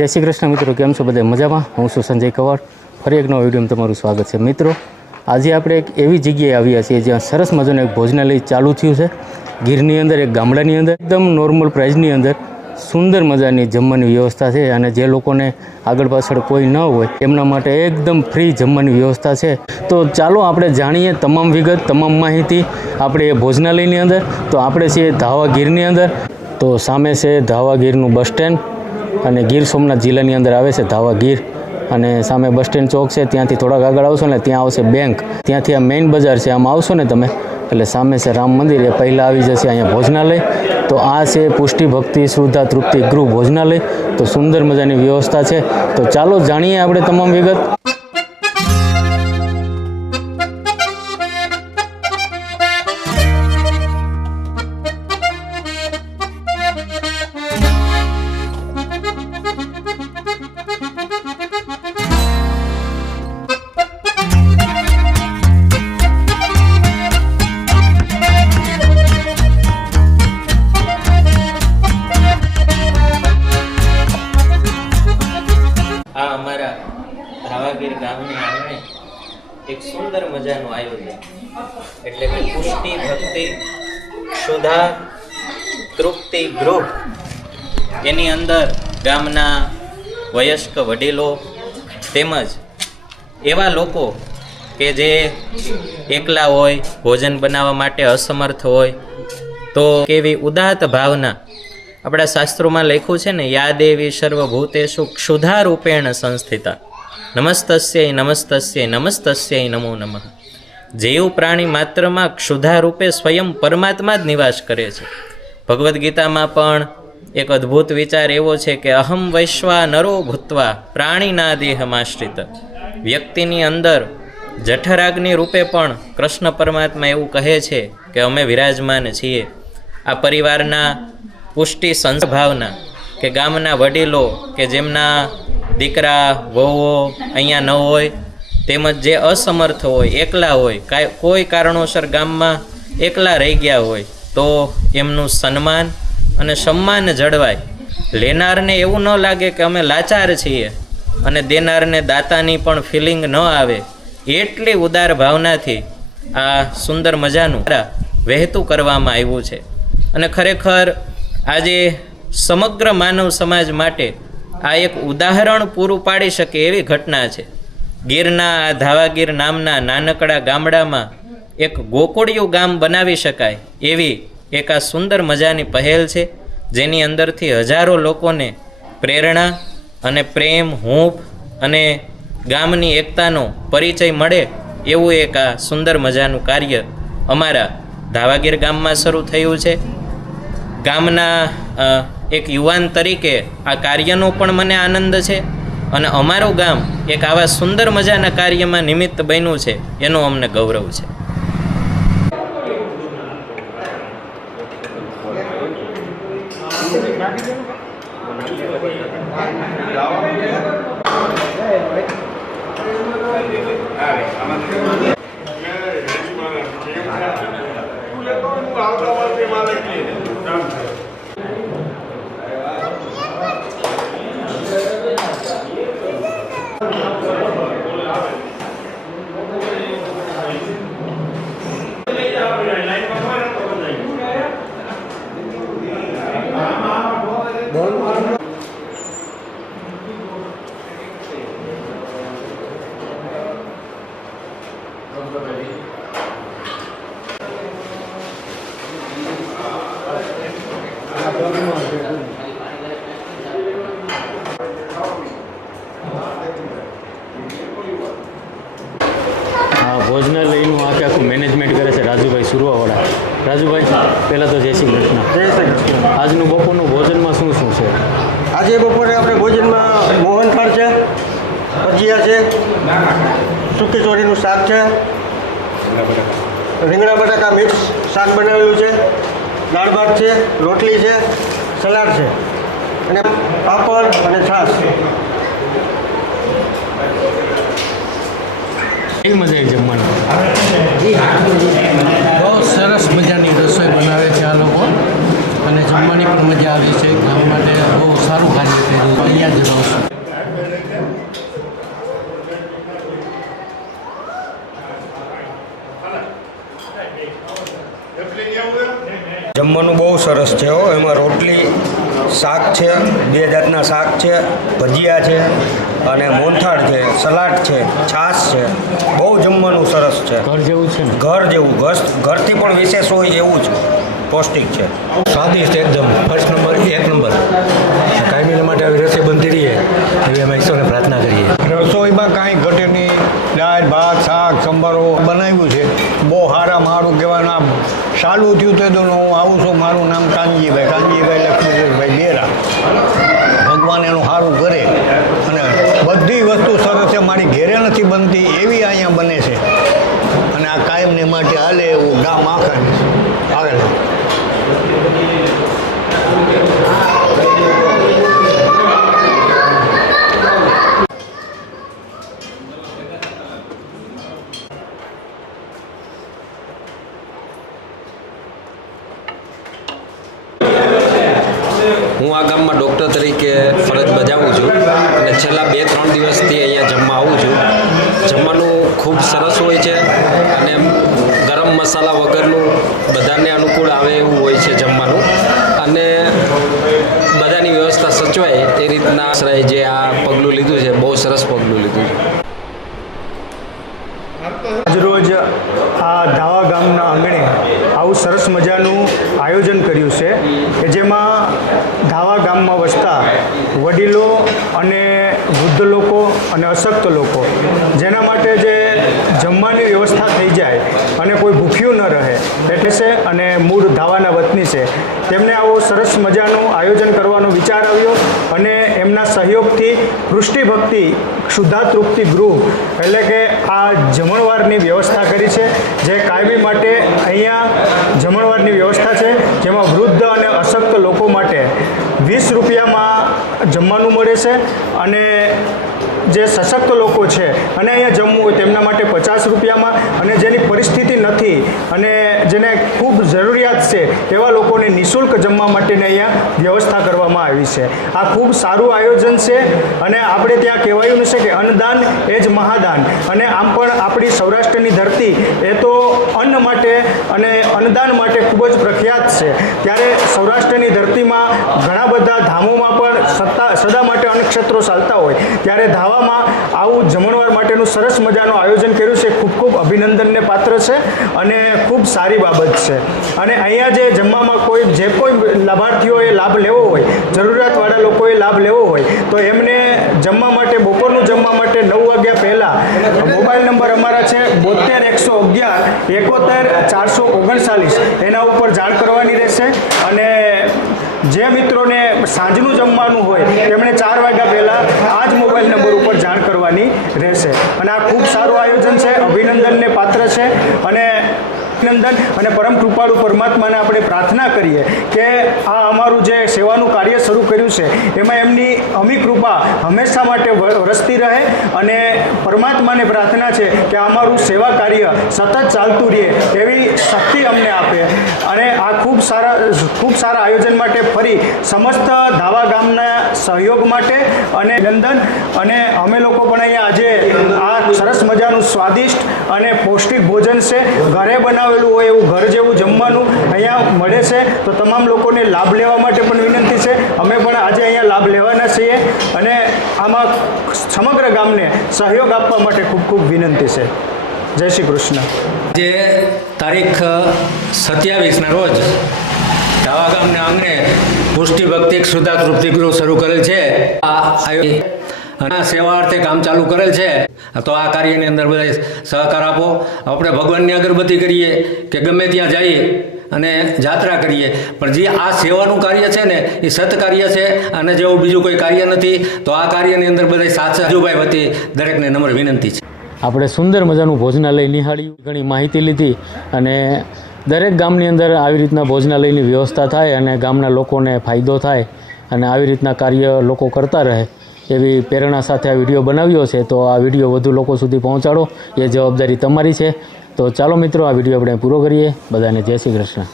જય શ્રી કૃષ્ણ મિત્રો, કેમ છો બધા? મજામાં? હું છું સંજય કવાડ. ફરી એક નવા વિડીયોમાં તમારું સ્વાગત છે. મિત્રો, આજે આપણે એક એવી જગ્યાએ આવ્યા છીએ જ્યાં સરસ મજાનું એક ભોજનાલય ચાલુ થયું છે ગીરની અંદર, એક ગામડાની અંદર, એકદમ નોર્મલ પ્રાઇસની અંદર સુંદર મજાની જમવાની વ્યવસ્થા છે. અને જે લોકોને આગળ પાછળ કોઈ ન હોય એમના માટે એકદમ ફ્રી જમવાની વ્યવસ્થા છે. તો ચાલો આપણે જાણીએ તમામ વિગત, તમામ માહિતી આપણે એ ભોજનાલયની અંદર. તો આપણે છીએ ધાવા ગીરની અંદર. તો સામે છે ધાવા ગીરનું બસ સ્ટેન્ડ અને ગીર સોમનાથ જિલ્લાની અંદર આવે છે ધાવા ગીર. અને સામે બસ સ્ટેન્ડ ચોક છે, ત્યાંથી થોડાક આગળ આવશો ને ત્યાં આવશે બેંક. ત્યાંથી આ મેઇન બજાર છે, આમ આવશો ને તમે એટલે સામે છે રામ મંદિર, એ પહેલાં આવી જશે અહીંયા ભોજનાલય. તો આ છે પુષ્ટિ ભક્તિ શ્રદ્ધા તૃપ્તિ ગૃહ ભોજનાલય. તો સુંદર મજાની વ્યવસ્થા છે. તો ચાલો જાણીએ આપણે તમામ વિગત. આ અમારા ધાવાગીર ગામની આંગણે એક સુંદર મજાનું આયોજન, એટલે કે પુષ્ટિ ભક્તિ સુધા તૃપ્તિ ગૃહ. એની અંદર ગામના વયસ્ક વડીલો તેમજ એવા લોકો કે જે એકલા હોય, ભોજન બનાવવા માટે અસમર્થ હોય, તો કેવી ઉદાત્ત ભાવના આપણા શાસ્ત્રોમાં લખ્યું છે ને, યા દેવી સર્વભૂતેષુ ક્ષુધા રૂપેણ સંસ્થિતા નમસ્તસ્યૈ નમસ્તસ્યૈ નમસ્તસ્યૈ નમો નમઃ. જીવ પ્રાણી માત્રમાં ક્ષુધા રૂપે સ્વયં પરમાત્મા જ નિવાસ કરે છે. ભગવદ્ ગીતામાં પણ એક અદ્ભુત વિચાર એવો છે કે અહમ વૈશ્વા નરો ભૂત્વા પ્રાણીના દેહમાશ્રિત. વ્યક્તિની અંદર જઠરાગ્નિ રૂપે પણ કૃષ્ણ પરમાત્મા એવું કહે છે કે અમે વિરાજમાન છીએ. આ પરિવારના પુષ્ટિ સંભાવના કે ગામના વડીલો કે જેમના દીકરા વહુઓ અહીંયા ન હોય, તેમજ જે અસમર્થ હોય, એકલા હોય, કોઈ કારણોસર ગામમાં એકલા રહી ગયા હોય, તો એમનું સન્માન અને સન્માન જળવાય. લેનારને એવું ન લાગે કે અમે લાચાર છીએ, અને દેનારને દાતાની પણ ફિલિંગ ન આવે, એટલી ઉદાર ભાવનાથી આ સુંદર મજાનું વહેતું કરવામાં આવ્યું છે. અને ખરેખર આજે સમગ્ર માનવ સમાજ માટે આ એક ઉદાહરણ પૂરું પાડી શકે એવી ઘટના છે. ગીરના આ ધાવાગીર નામના નાનકડા ગામડામાં એક ગોકુળિયું ગામ બનાવી શકાય એવી એક આ સુંદર મજાની પહેલ છે, જેની અંદરથી હજારો લોકોને પ્રેરણા અને પ્રેમ, હૂંફ અને ગામની એકતાનો પરિચય મળે એવું એક આ સુંદર મજાનું કાર્ય અમારા ધાવાગીર ગામમાં શરૂ થયું છે. ગામના એક યુવાન તરીકે આ કાર્યનો પણ મને આનંદ છે, અને અમારું ગામ એક આવા સુંદર મજાના કાર્યમાં નિમિત્ત બન્યું છે એનું અમને ગૌરવ છે. ભોજનાલયનું આખું મેનેજમેન્ટ કરે છે રાજુભાઈ સુરવાવાળા. રાજુભાઈ, પહેલાં તો જય શ્રી કૃષ્ણ. જય શ્રી કૃષ્ણ. આજનું બપોરનું ભોજનમાં શું શું છે? આજે બપોરે આપણે ભોજનમાં મોહનથાળ છે, ભજીયા છે, સૂકી ચોરીનું શાક છે, રીંગણા બટાકા મિક્સ શાક બનાવેલું છે, દાળ ભાત છે, રોટલી છે, સલાડ છે, અને પાપડ અને છાશ. કેવી મજા આવી જમવાની? બહુ સરસ મજાની રસોઈ બનાવે છે આ લોકો, અને જમવાની પણ મજા આવી છે. ગામ માટે બહુ સારું કાર્ય કર્યું. અહીંયા જ રહો છો. જમવાનું બહુ સરસ છે હો. એમાં રોટલી, શાક છે, 2 જાતના શાક છે, ભજીયા છે અને મોહનથાળ છે, સલાડ છે, છાશ છે. બહુ જમવાનું સરસ છે. ઘર જેવું છે ને? ઘર જેવું, ઘરથી પણ વિશેષ હોય એવું જ પૌષ્ટિક છે. સ્વાદિષ્ટ એકદમ, ફર્સ્ટ નંબર, 1 નંબર. કાયમીને માટે આવી રસોઈ બનતી રહીએ એવી અમે ઈશ્વરને પ્રાર્થના કરીએ. રસોઈમાં કાંઈ ઘટે નહીં. દાળ, ભાત, શાક, સંભારો બનાવ્યું છે. બહુ સારું કહેવાનું. આમ ચાલુ થયું તો હું આવું છું. મારું નામ કાનજીભાઈ લક્ષ્મીભાઈ બેરા. ભગવાન એનું સારું કરે અને બધી વસ્તુ સરસ છે. મારી ઘેરે નથી બનતી એવી અહીંયા બને છે અને આ કાયમને માટે હાલે એવું ગામ આખા આગળ. હું આ ગામમાં ડૉક્ટર તરીકે ફરજ બજાવું છું અને છેલ્લા 2-3 દિવસથી અહીંયા જમવા આવું છું. જમવાનું ખૂબ સરસ હોય છે અને ગરમ મસાલા વગરનું બધાને અનુકૂળ આવે એવું હોય છે જમવાનું અને બધાની વ્યવસ્થા સચવાય એ રીતના આશ્રય જે આ પગલું લીધું છે બહુ સરસ પગલું લીધું છે. આજરોજ આ ધાવા ગામના આંગણે આવું સરસ મજાનું આયોજન કર્યું છે કે જેમાં ધાવા ગામમાં વસતા વડીલો અને વૃદ્ધ લોકો અને અશક્ત લોકો જેના માટે જે જમવાની વ્યવસ્થા થઈ જાય અને કોઈ ભૂખ્યું ન રહે એટલે છે અને મૂળ ધાવાના વતની છે તેમને આવો સરસ મજાનું આયોજન કરવાનો વિચાર આવ્યો અને એમના સહયોગથી પૃષ્ટિભક્તિ શુદ્ધાતૃપ્તિ ગૃહ એટલે કે આ જમણવારની વ્યવસ્થા કરી છે જે કાયમી માટે અહીંયા જમણવારની વ્યવસ્થા છે જેમાં વૃદ્ધ અને અશક્ત લોકો માટે 20 રૂપિયામાં જમવાનું મળે છે અને જે સશક્ત લોકો છે અને અહીંયા જમવું હોય તેમના માટે 50 રૂપિયામાં અને જેની પરિસ્થિતિ નથી અને જેને ખૂબ જરૂરિયાત છે એવા લોકોને નિઃશુલ્ક જમવા માટેની અહીંયા વ્યવસ્થા કરવામાં આવી છે. આ ખૂબ સારું આયોજન છે અને આપણે ત્યાં કહેવાયું છે કે અન્નદાન એ જ મહાદાન અને આમ પણ આપણી સૌરાષ્ટ્રની ધરતી એ તો અન્ન માટે અને અન્નદાન માટે ખૂબ જ પ્રખ્યાત છે. ત્યારે સૌરાષ્ટ્રની ધરતીમાં ઘણા બધા ધામોમાં પણ સદા માટે અન્નક્ષેત્રો ચાલતા હોય ત્યારે ધાવામાં આવું જમણવાર માટેનું સરસ મજાનું આયોજન કર્યું છે. ખૂબ ખૂબ અભિનંદનને પાત્ર છે અને ખૂબ સારી બાબત છે અને અહીંયા જે જમવામાં જે કોઈ લાભાર્થીઓએ લાભ લેવો હોય જરૂરિયાતવાળા લોકોએ લાભ લેવો હોય તો એમને જમવા માટે બપોરનું જમવા માટે 9 વાગ્યા પહેલાં મોબાઈલ નંબર અમારા છે 72 111 71 439 એના ઉપર જાણ કરવાની રહેશે અને જે મિત્રોને સાંજનું જમવાનું હોય તેમણે 4 વાગ્યા પહેલાં આ જ મોબાઈલ નંબર ઉપર જાણ કરવાની રહેશે અને આ ખૂબ સારું આયોજન છે, અભિનંદનને પાત્ર છે અને અભિનંદન અને પરમ કૃપાળુ પરમાત્માને આપણે પ્રાર્થના કરીએ કે આ અમારું જે સેવાનું કાર્ય શરૂ કર્યું છે એમાં એમની અમી કૃપા હંમેશા માટે વરસતી રહે અને પરમાત્માને પ્રાર્થના છે કે અમારું સેવા કાર્ય સતત ચાલતું રહે એવી શક્તિ અમને આપે અને આ ખૂબ સારા આયોજન માટે ફરી સમસ્ત ધાવા ગામના સહયોગ માટે અને અભિનંદન અને અમે લોકો પણ અહીંયા આજે આ સરસ મજાનું સ્વાદિષ્ટ અને પૌષ્ટિક ભોજન છે ઘરે બનાવેલું હોય એવું ઘર જેવું જમવાનું અહીંયા મળે છે તો તમામ લોકોને લાભ લેવા માટે પણ વિનંતી છે. અમે પણ આજે અહીંયા લાભ લેવાના છીએ અને આમાં સમગ્ર ગામને સહયોગ આપવા માટે ખૂબ ખૂબ વિનંતી છે. જય શ્રી કૃષ્ણ. જે તારીખ 27ના રોજ ધાવા ગામના આંગણે પુષ્ટિ ભક્તિ શુદ્ધાતૃપ્તિ ગૃહ શરૂ કરેલ છે. આ સેવા અર્થે કામ ચાલુ કરેલ છે તો આ કાર્યની અંદર બધા સહકાર આપો. આપણે ભગવાનની અગરબત્તી કરીએ કે ગમે ત્યાં જઈએ અને જાત્રા કરીએ પણ જે આ સેવાનું કાર્ય છે ને એ સત્કાર્ય છે અને જેવું બીજું કોઈ કાર્ય નથી તો આ કાર્યની અંદર બધા સાથ સહયોગભાઈ વતી દરેકને નમ્ર વિનંતી છે. આપણે સુંદર મજાનું ભોજનાલય નિહાળ્યું, ઘણી માહિતી લીધી અને દરેક ગામની અંદર આવી રીતના ભોજનાલયની વ્યવસ્થા થાય અને ગામના લોકોને ફાયદો થાય અને આવી રીતના કાર્ય લોકો કરતા રહે એવી પ્રેરણા સાથે આ વિડીયો બનાવ્યો છે. તો આ વિડીયો વધુ લોકો સુધી પહોંચાડો એ જવાબદારી તમારી છે. તો ચાલો મિત્રો આ વિડીયો આપણે પૂરો કરીએ. બધાને જય શ્રી કૃષ્ણ.